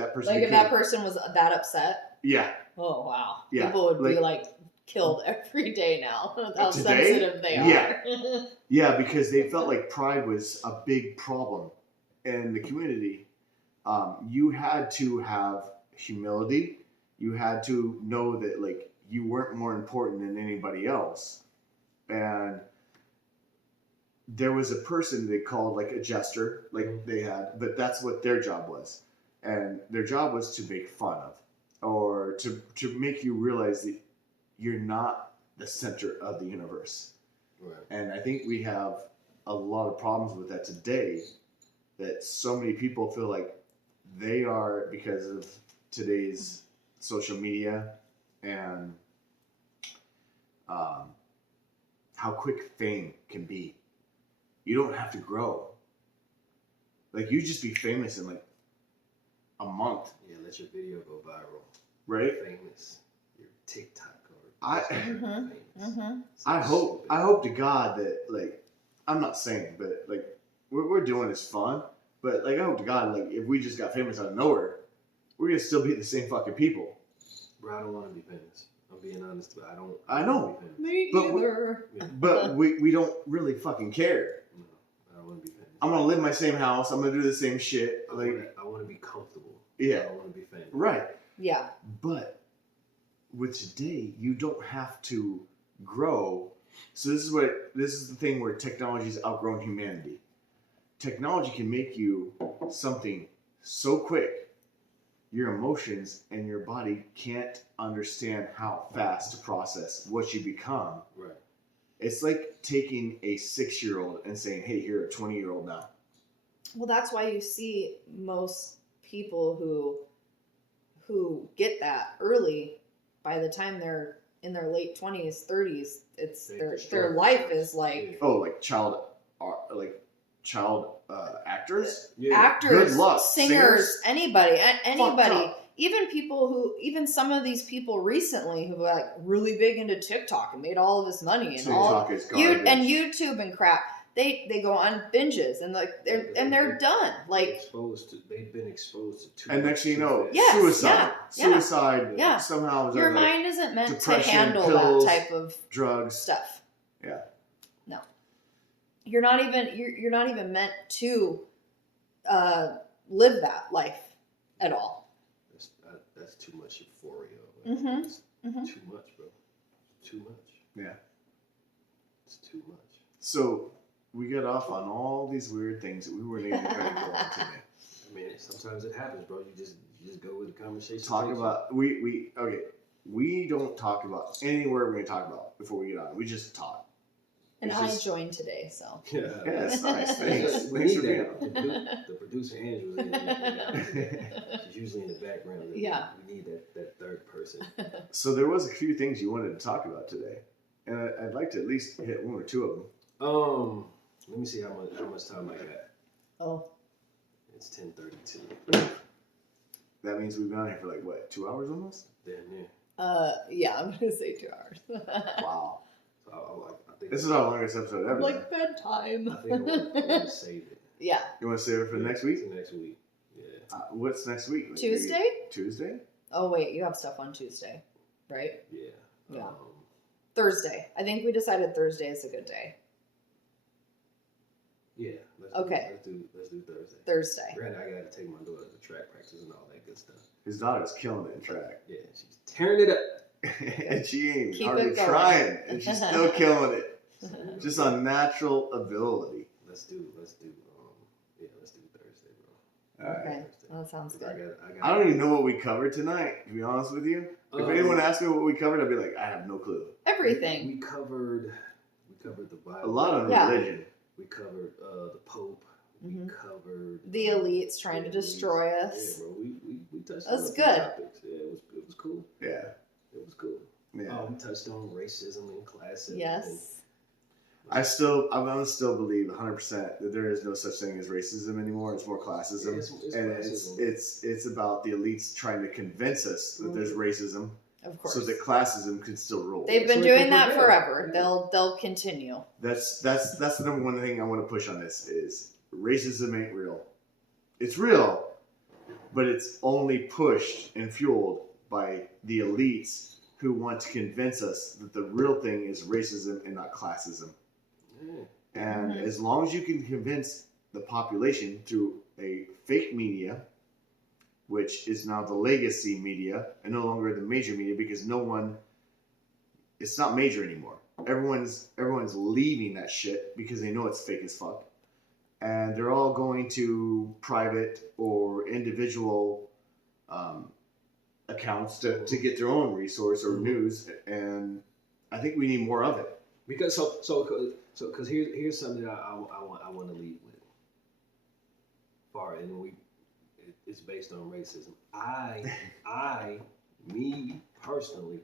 that person Like if that person was that upset. Yeah. Oh wow. Yeah. People would be like killed every day now. How Today? sensitive they are. Yeah, because they felt like pride was a big problem in the community. You had to have humility. You had to know that like you weren't more important than anybody else. And there was a person they called like a jester, like they had, but that's what their job was. And their job was to make fun of or to make you realize that you're not the center of the universe. Right. And I think we have a lot of problems with that today, that so many people feel like they are, because of today's social media and how quick fame can be. You don't have to grow. Like, you just be famous in like a month. Yeah, let your video go viral. Right? Famous. Your TikTok or I hope to God that, like, I'm not saying, but like we're doing this fun, but like I hope to God, like, if we just got famous out of nowhere, we're gonna still be the same fucking people. Bro, I don't want to be famous. I'm being honest, but I know. Me But either. But we don't really fucking care. No, I don't want to be famous. I'm gonna live in my same house. I'm gonna do the same shit. I want to be comfortable. Yeah. I don't want to be famous. Right. Yeah. But with today, you don't have to grow. So this is the thing where technology's outgrown humanity. Technology can make you something so quick, your emotions and your body can't understand how fast to process what you become. Right. It's like taking a 6-year-old and saying, hey, you're a 20-year-old now. Well, that's why you see most people who get that early, by the time they're in their late 20s, 30s, it's their life is like child actors. Yeah. actors, Good luck. singers, anybody. Fucked up. Even some of these people recently who are like really big into TikTok and made all of this money and TikTok is garbage. and YouTube and crap. They go on binges and like they're done. Like They've been exposed to too And much next thing you too know, fast. Yes, suicide. yeah. Suicide Yeah. somehow is your like mind isn't meant to depression, handle pills, that type of drugs. stuff. Yeah. No. You're not even meant to live that life at all. That's too much euphoria. Mhm. It's too much, bro. Too much. Yeah. It's too much. So we got off on all these weird things that we weren't even going to go on today. I mean, sometimes it happens, bro. You just go with the conversation. Talk about we don't talk about anywhere we're going to talk about before we get on. We just talk. And It's I just- joined today, so. Yeah, Yeah, that's nice. Thanks. We Thanks need for being that. The producer Andrew's she's usually in the background. Yeah. We need that third person. So there was a few things you wanted to talk about today, and I'd like to at least hit one or two of them. Let me see how much time I got. Oh. It's 10:32. That means we've been on here for like what, 2 hours almost? Damn near. Yeah, I'm gonna say 2 hours. Wow. So I think This is our longest episode ever. Like bedtime. I think I want to save it. Yeah. You want to save it for next week? For next week. Yeah. What's next week? Like, Tuesday? maybe Tuesday? Oh wait, you have stuff on Tuesday, right? Yeah. Yeah. Thursday. I think we decided Thursday is a good day. Yeah. Okay. Let's do Thursday. Thursday. Granted, I got to take my daughter to track practice and all that good stuff. His daughter's killing it in track. Yeah, she's tearing it up. And she ain't Keep hardly it going. trying, and she's still killing it. Just on natural ability. Let's do Thursday, bro. All right. Okay. That sounds good. I don't even know what we covered tonight, to be honest with you. If anyone asked me what we covered, I'd be like, I have no clue. Everything. We covered the Bible. A lot on Yeah. religion. We covered the Pope. Mhm. We covered The elites trying to destroy us. Yeah, bro. We touched That's on a few good. topics. Yeah, it was cool. Yeah. It was cool. Yeah. We touched on racism and classism. Yes. I'm gonna still believe 100% that there is no such thing as racism anymore. It's more classism, It's and classism. it's about the elites trying to convince us that there's racism, Of course. so that classism can still rule. They've been So it doing can that prevail. forever. Yeah. They'll continue. That's the number one thing I want to push on this is racism ain't real. It's real, but it's only pushed and fueled by the elites who want to convince us that the real thing is racism and not classism. Yeah. And Mhm. as long as you can convince the population through a fake media, which is now the legacy media and no longer the major media, because it's not major anymore. Everyone's leaving that shit because they know it's fake as fuck. And they're all going to private or individual accounts to get their own resource or news, and I think we need more of it. Because because here's something that I want to lead with. It's based on racism. Me personally,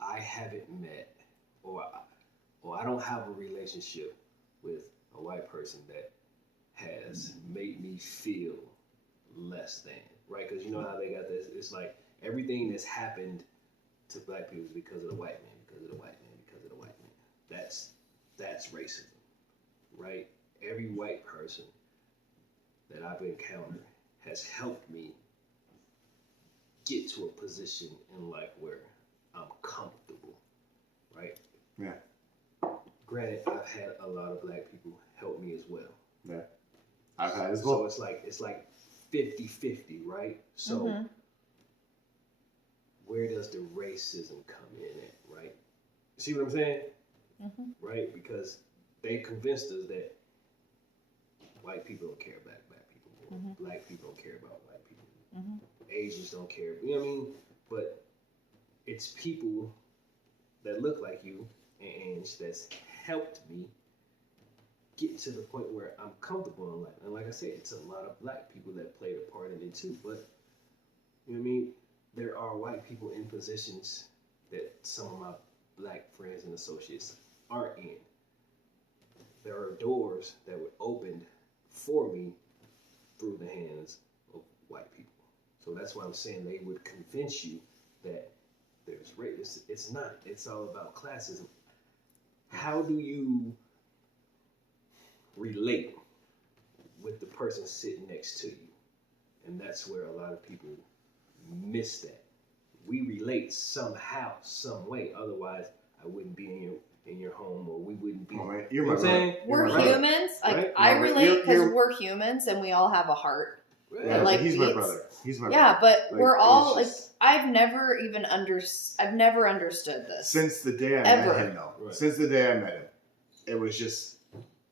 I haven't met or I don't have a relationship with a white person that has made me feel less than, right? Because you know how they got this. It's like everything that's happened to black people is because of the white man, because of the white man, because of the white man. That's racism, right? Every white person that I've encountered has helped me get to a position in life where I'm comfortable, right? Yeah. Granted, I've had a lot of black people help me as well. Yeah. I've had as So well. it's like 50-50, right? So Mhm. where does the racism come in at, right? See what I'm saying? Mhm. Right? Because they convinced us that white people don't care about black people, or Mhm. black people don't care about white people, Mhm. Asians don't care. You know what I mean? But it's people that look like you and that's helped me get to the point where I'm comfortable in life. And like I said, it's a lot of black people that played a part in it too. But you know what I mean? There are white people in positions that some of my black friends and associates aren't in. There are doors that were opened for me through the hands of white people. So that's why I'm saying they would convince you that there's race. It's not. It's all about classism. How do you relate with the person sitting next to you? And that's where a lot of people miss that. We relate somehow, some way. Otherwise, I wouldn't be in your home, or we wouldn't be. Oh, man, You you're know my what I'm brother. saying? We're You're my brother. humans. Like Right? I No, but relate because you're- we're humans and we all have a heart. Yeah, like but he's my beats. brother. He's my Yeah, brother. but Like, we're it's all like just- I've never understood this. Since the day I Ever. met him, though. Right. Since the day I met him, it was just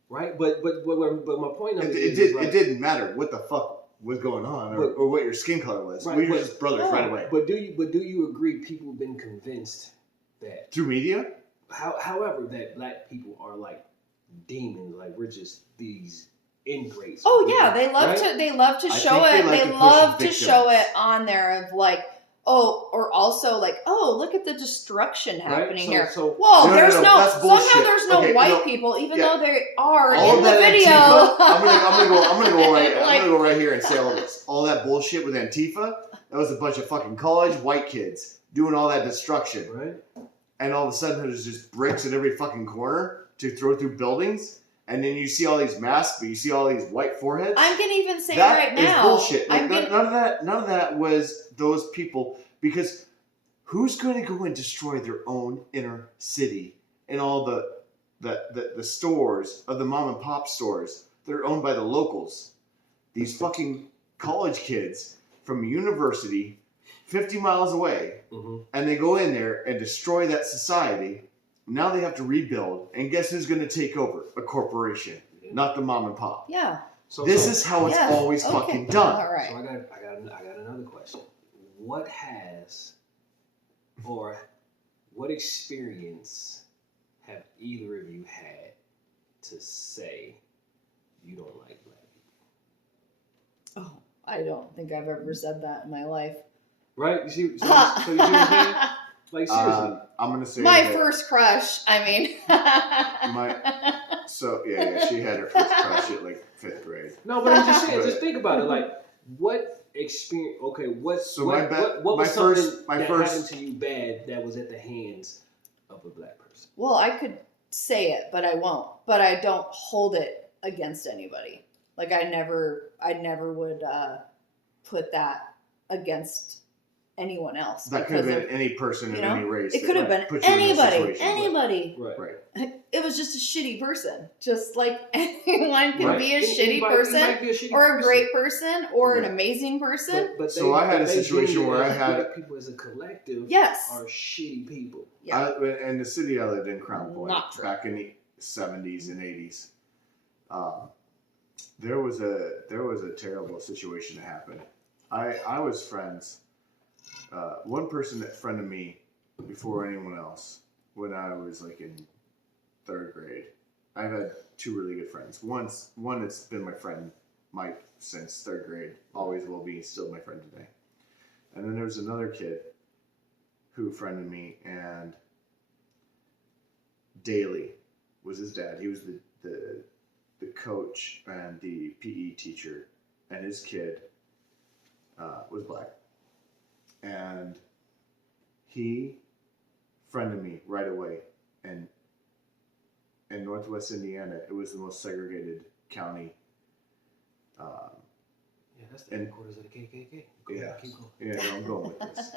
Right? But my point of it, it it is did like, it didn't matter what the fuck was going on or what your skin color was. Right, We were but- just brothers Yeah. right away. But do you agree? People have been convinced that, Through media, however, that black people are like demons. Like we're just these ingrates. Oh yeah, they love Right? to I show think they it. like They to push love to victims. show it on there of like, oh, or also like, oh, look at the destruction happening So- here. so- Whoa, No, there's that's somehow bullshit. there's no Okay, white no, people, even yeah. though they are all in of the that video. Antifa, I'm gonna go right. Like- I'm gonna go right here and say all this. All that bullshit with Antifa. That was a bunch of fucking college white kids doing all that destruction, Right? and all of a sudden there's just bricks at every fucking corner to throw through buildings, and then you see all these masks, but you see all these white foreheads. I'm gonna even say That right is now, bullshit. Like, I'm gonna, none of that was those people, because who's going to go and destroy their own inner city and all the stores of the mom and pop stores that are owned by the locals? These fucking college kids from a university 50 miles away, Mm-hmm. and they go in there and destroy that society. Now they have to rebuild, and guess who's going to take over? A corporation, not the mom and pop. yeah. This is how it's Yeah, always okay. fucking done. All right. So I got another question. What has or what experience have either of you had to say you don't like black people? Oh, I don't think I've ever said that in my life. Right? You see, so you see what I'm saying? Like seriously. I'm gonna say My that first crush. I mean. So yeah, she had her first crush at like 5th grade. No, but I'm just saying, But- just think about it. Like, what experience? Okay, what my was first- something my that first- happened to you bad that was at the hands of a black person? Well, I could say it, but I won't. But I don't hold it against anybody. Like I never would put that against anyone else. That could have because been any person you of know, any race. it that could have been put you in this anybody, situation. anybody. Right. Right. It was just a shitty person. Just like anyone can Right. be a shitty Anybody person, might be a shitty or a person. great person, or an Yeah. amazing person. But So I had a they situation deem where it I as had- black people as a collective Yes. are shitty people. Yeah. In the city I lived in, Crown Point, Not true. back in the 70s and 80s, there was a terrible situation that happened. I was friends. One person that friended me before anyone else when I was like in 3rd grade. I've had 2 really good friends. One that's been my friend, Mike, since 3rd grade. Always will be, still my friend today. And then there was another kid who friended me, and Daly was his dad. He was the coach and the PE teacher, and his kid was black. And he friended me right away. And in Northwest Indiana, it was the most segregated county. Yeah, that's the And- headquarters of the KKK. Go Yeah. ahead, keep going. Yeah, I'm going with this.